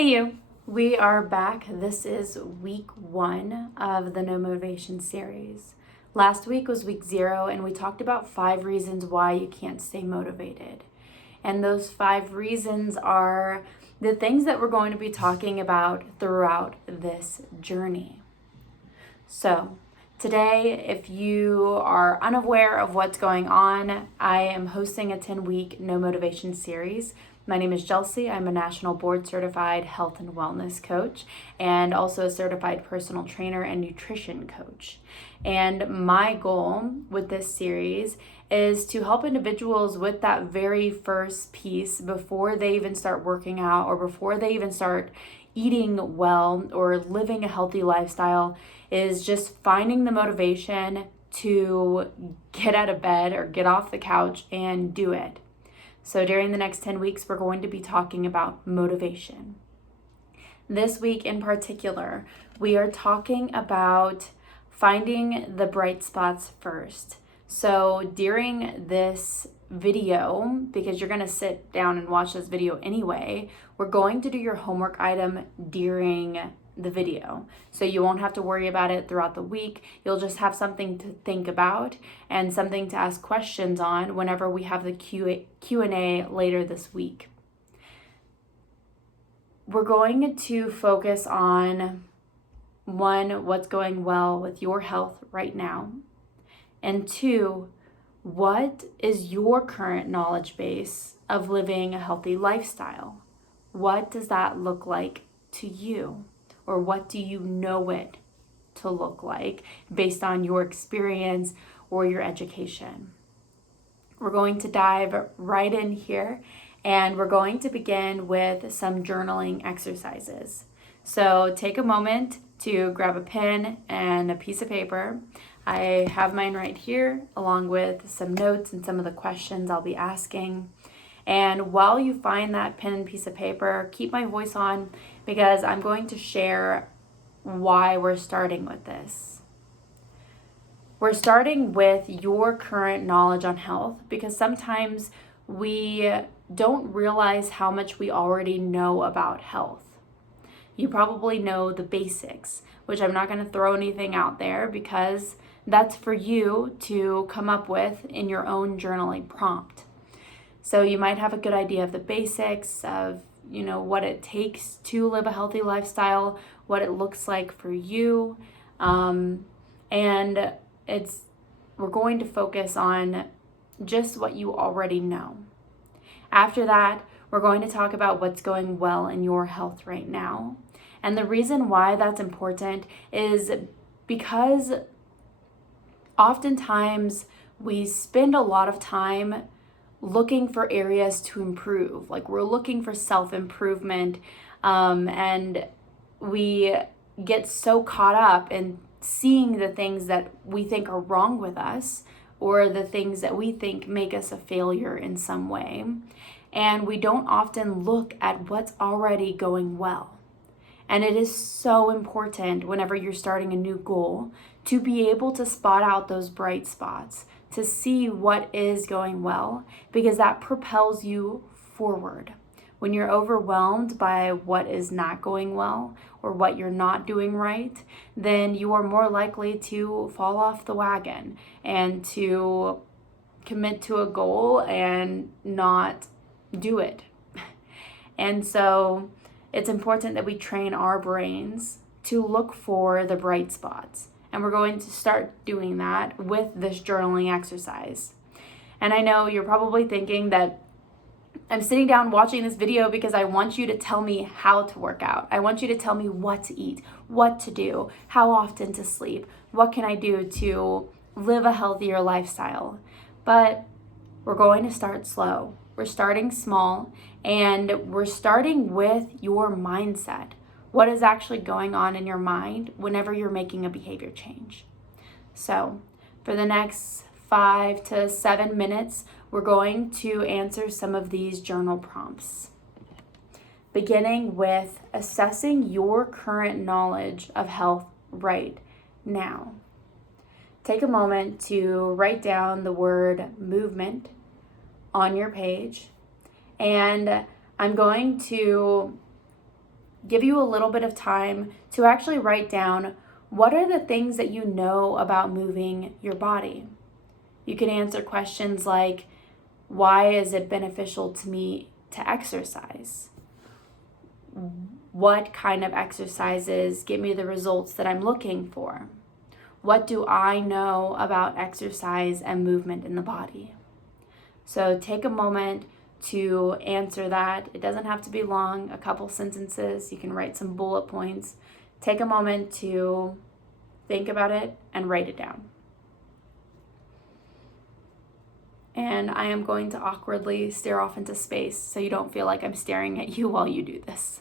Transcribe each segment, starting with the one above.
Hey you, we are back. This is week 1 of the No Motivation series. Last week was week 0 and we talked about 5 reasons why you can't stay motivated. And those 5 reasons are the things that we're going to be talking about throughout this journey. So today, if you are unaware of what's going on, I am hosting a 10-week No Motivation series. My name is Chelsea. I'm a national board certified health and wellness coach and also a certified personal trainer and nutrition coach. And my goal with this series is to help individuals with that very first piece before they even start working out or before they even start eating well or living a healthy lifestyle, is just finding the motivation to get out of bed or get off the couch and do it. So during the next 10 weeks, we're going to be talking about motivation. This week in particular, we are talking about finding the bright spots first. So during this video, because you're going to sit down and watch this video anyway, we're going to do your homework item during the video. So you won't have to worry about it throughout the week. You'll just have something to think about and something to ask questions on whenever we have the Q&A later this week. We're going to focus on 1, what's going well with your health right now, and 2, what is your current knowledge base of living a healthy lifestyle? What does that look like to you? Or what do you know it to look like based on your experience or your education? We're going to dive right in here, and we're going to begin with some journaling exercises. So take a moment to grab a pen and a piece of paper. I have mine right here, along with some notes and some of the questions I'll be asking. And while you find that pen and piece of paper, keep my voice on, because I'm going to share why we're starting with this. We're starting with your current knowledge on health because sometimes we don't realize how much we already know about health. You probably know the basics, which I'm not going to throw anything out there because that's for you to come up with in your own journaling prompt. So you might have a good idea of the basics of, what it takes to live a healthy lifestyle, what it looks like for you. And we're going to focus on just what you already know. After that, we're going to talk about what's going well in your health right now. And the reason why that's important is because oftentimes we spend a lot of time looking for areas to improve. Like we're looking for self-improvement, and we get so caught up in seeing the things that we think are wrong with us or the things that we think make us a failure in some way. And we don't often look at what's already going well. And it is so important whenever you're starting a new goal to be able to spot out those bright spots, to see what is going well, because that propels you forward. When you're overwhelmed by what is not going well or what you're not doing right, then you are more likely to fall off the wagon and to commit to a goal and not do it. And so it's important that we train our brains to look for the bright spots. And we're going to start doing that with this journaling exercise. And I know you're probably thinking that I'm sitting down watching this video because I want you to tell me how to work out. I want you to tell me what to eat, what to do, how often to sleep, what can I do to live a healthier lifestyle. But we're going to start slow. We're starting small, and we're starting with your mindset. What is actually going on in your mind whenever you're making a behavior change. So for the next 5 to 7 minutes, we're going to answer some of these journal prompts, beginning with assessing your current knowledge of health right now. Take a moment to write down the word movement on your page, and I'm going to give you a little bit of time to actually write down what are the things that you know about moving your body. You can answer questions like, why is it beneficial to me to exercise? What kind of exercises give me the results that I'm looking for? What do I know about exercise and movement in the body? So take a moment to answer that. It doesn't have to be long, a couple sentences. You can write some bullet points. Take a moment to think about it and write it down. And I am going to awkwardly stare off into space so you don't feel like I'm staring at you while you do this.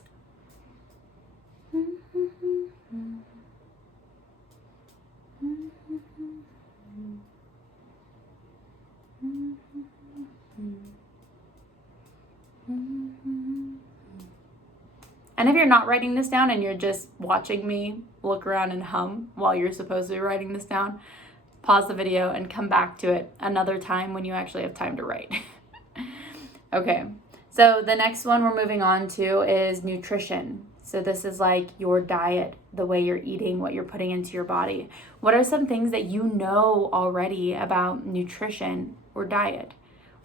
And if you're not writing this down and you're just watching me look around and hum while you're supposed to be writing this down, pause the video and come back to it another time when you actually have time to write. Okay, so the next one we're moving on to is nutrition. So this is like your diet, the way you're eating, what you're putting into your body. What are some things that you know already about nutrition or diet?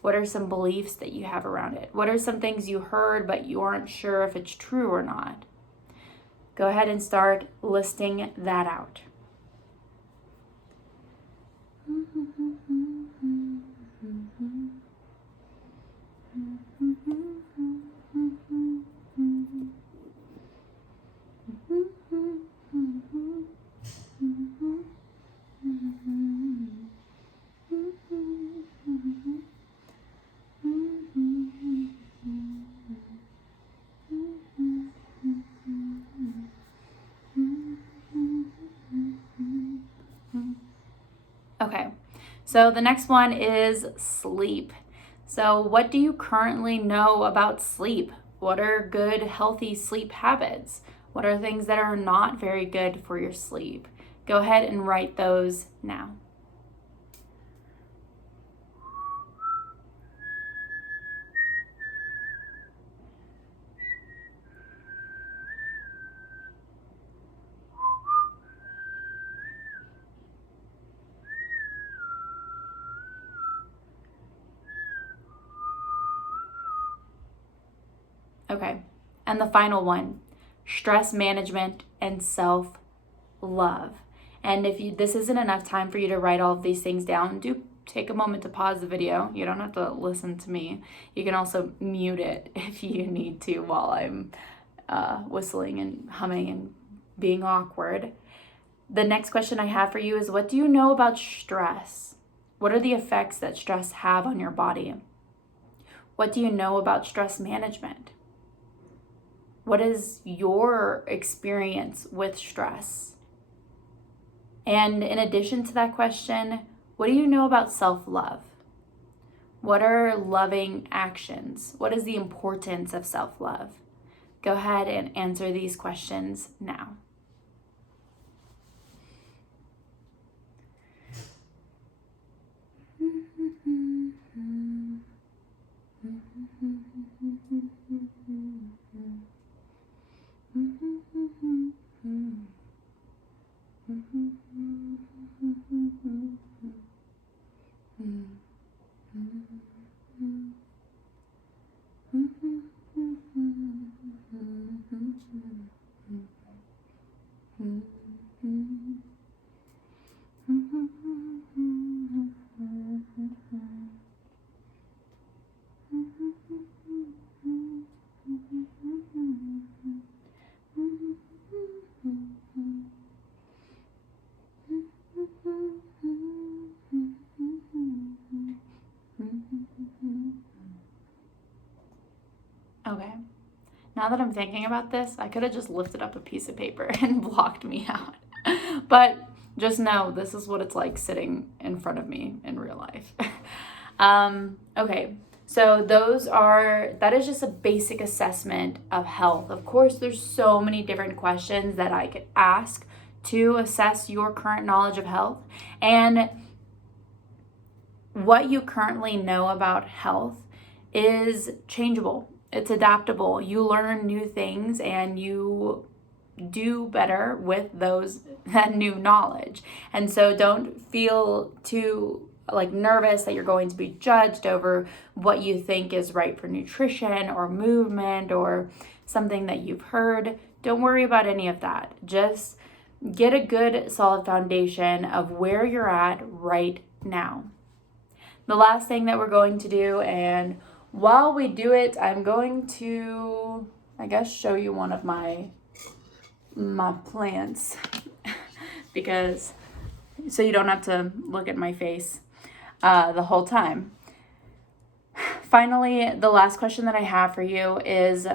What are some beliefs that you have around it? What are some things you heard but you aren't sure if it's true or not? Go ahead and start listing that out. Okay, so the next one is sleep. So what do you currently know about sleep? What are good, healthy sleep habits? What are things that are not very good for your sleep? Go ahead and write those now. Okay, and the final one, stress management and self-love. And if this isn't enough time for you to write all of these things down, do take a moment to pause the video. You don't have to listen to me. You can also mute it if you need to while I'm whistling and humming and being awkward. The next question I have for you is, what do you know about stress? What are the effects that stress have on your body? What do you know about stress management? What is your experience with stress? And in addition to that question, what do you know about self-love? What are loving actions? What is the importance of self-love? Go ahead and answer these questions now. Okay, now that I'm thinking about this, I could have just lifted up a piece of paper and blocked me out. But just know this is what it's like sitting in front of me in real life. Okay, so that is just a basic assessment of health. Of course, there's so many different questions that I could ask to assess your current knowledge of health. And what you currently know about health is changeable. It's adaptable. You learn new things and you do better with that new knowledge. And so don't feel too nervous that you're going to be judged over what you think is right for nutrition or movement or something that you've heard. Don't worry about any of that. Just get a good solid foundation of where you're at right now. The last thing that we're going to do, and while we do it, I'm going to, show you one of my plants because so you don't have to look at my face the whole time. Finally, the last question that I have for you is,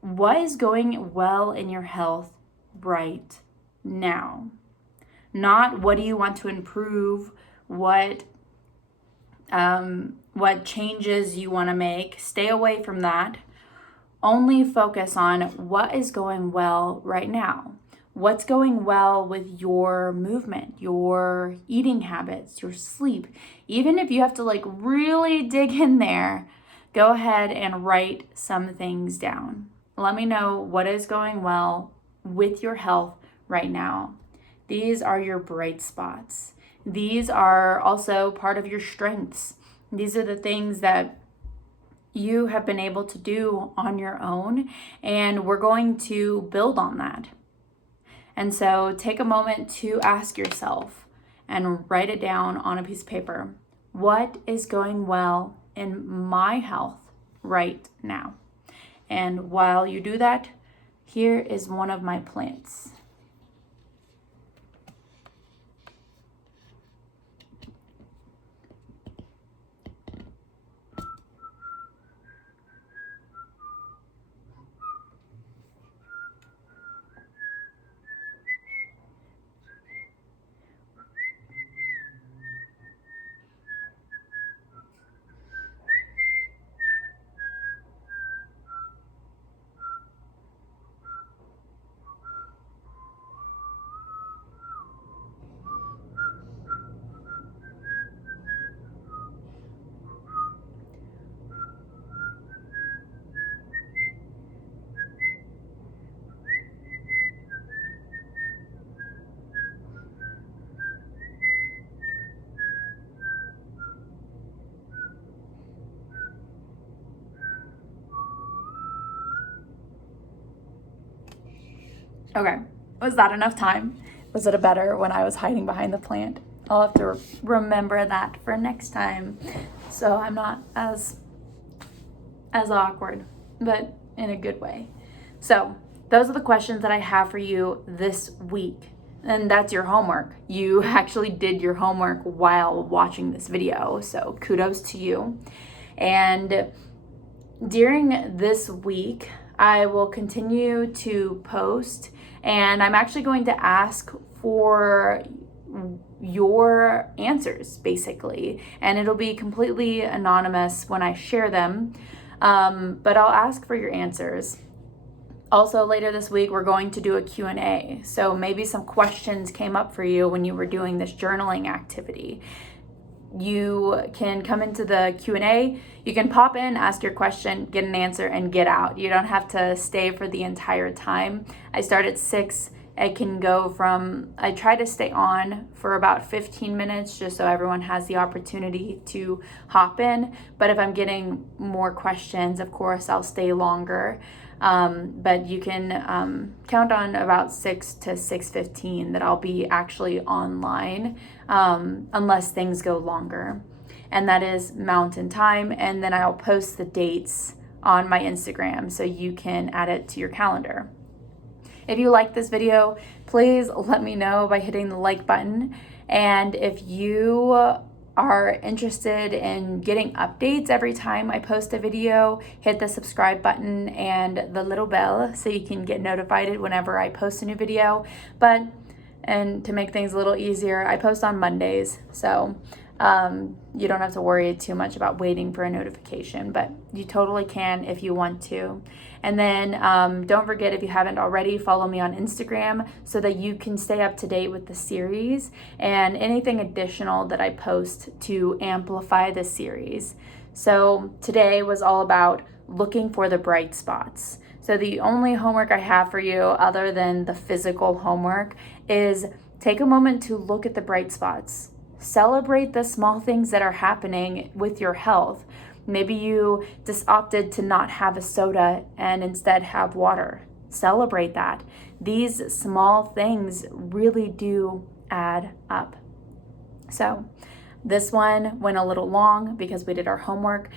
what is going well in your health right now? Not what do you want to improve, what changes you want to make. Stay away from that. Only focus on what is going well right now. What's going well with your movement, your eating habits, your sleep. Even if you have to really dig in there, go ahead and write some things down. Let me know what is going well with your health right now. These are your bright spots. These are also part of your strengths. These are the things that you have been able to do on your own, and we're going to build on that. And so take a moment to ask yourself and write it down on a piece of paper. What is going well in my health right now? And while you do that, here is one of my plants. Okay, was that enough time? Was it better when I was hiding behind the plant? I'll have to remember that for next time, so I'm not as awkward, but in a good way. So those are the questions that I have for you this week, and that's your homework. You actually did your homework while watching this video, so kudos to you. And during this week, I will continue to post, and I'm actually going to ask for your answers, basically, and it'll be completely anonymous when I share them, but I'll ask for your answers. Also, later this week, we're going to do a Q&A, so maybe some questions came up for you when you were doing this journaling activity. You can come into the Q&A, you can pop in, ask your question, get an answer, and get out. You don't have to stay for the entire time. I start at 6. I try to stay on for about 15 minutes just so everyone has the opportunity to hop in. But if I'm getting more questions, of course, I'll stay longer. But you can count on about 6 to 6:15 that I'll be actually online, unless things go longer. And that is Mountain Time. And then I'll post the dates on my Instagram so you can add it to your calendar. If you like this video, please let me know by hitting the like button. And if you are interested in getting updates every time I post a video, hit the subscribe button and the little bell so you can get notified whenever I post a new video. And to make things a little easier, I post on Mondays, so you don't have to worry too much about waiting for a notification, but you totally can if you want to. And then don't forget, if you haven't already, follow me on Instagram so that you can stay up to date with the series and anything additional that I post to amplify the series. So today was all about looking for the bright spots. So the only homework I have for you, other than the physical homework, is take a moment to look at the bright spots. Celebrate the small things that are happening with your health. Maybe you just opted to not have a soda and instead have water. Celebrate that. These small things really do add up. So this one went a little long because we did our homework,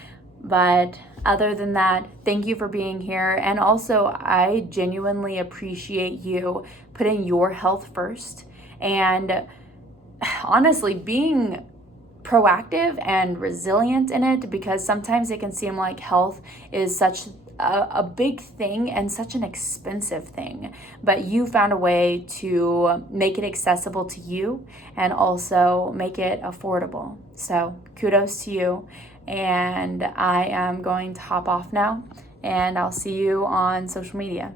but other than that, thank you for being here. And also, I genuinely appreciate you putting your health first and honestly being proactive and resilient in it, because sometimes it can seem like health is such a big thing and such an expensive thing, but you found a way to make it accessible to you and also make it affordable. So kudos to you. And I am going to hop off now, and I'll see you on social media.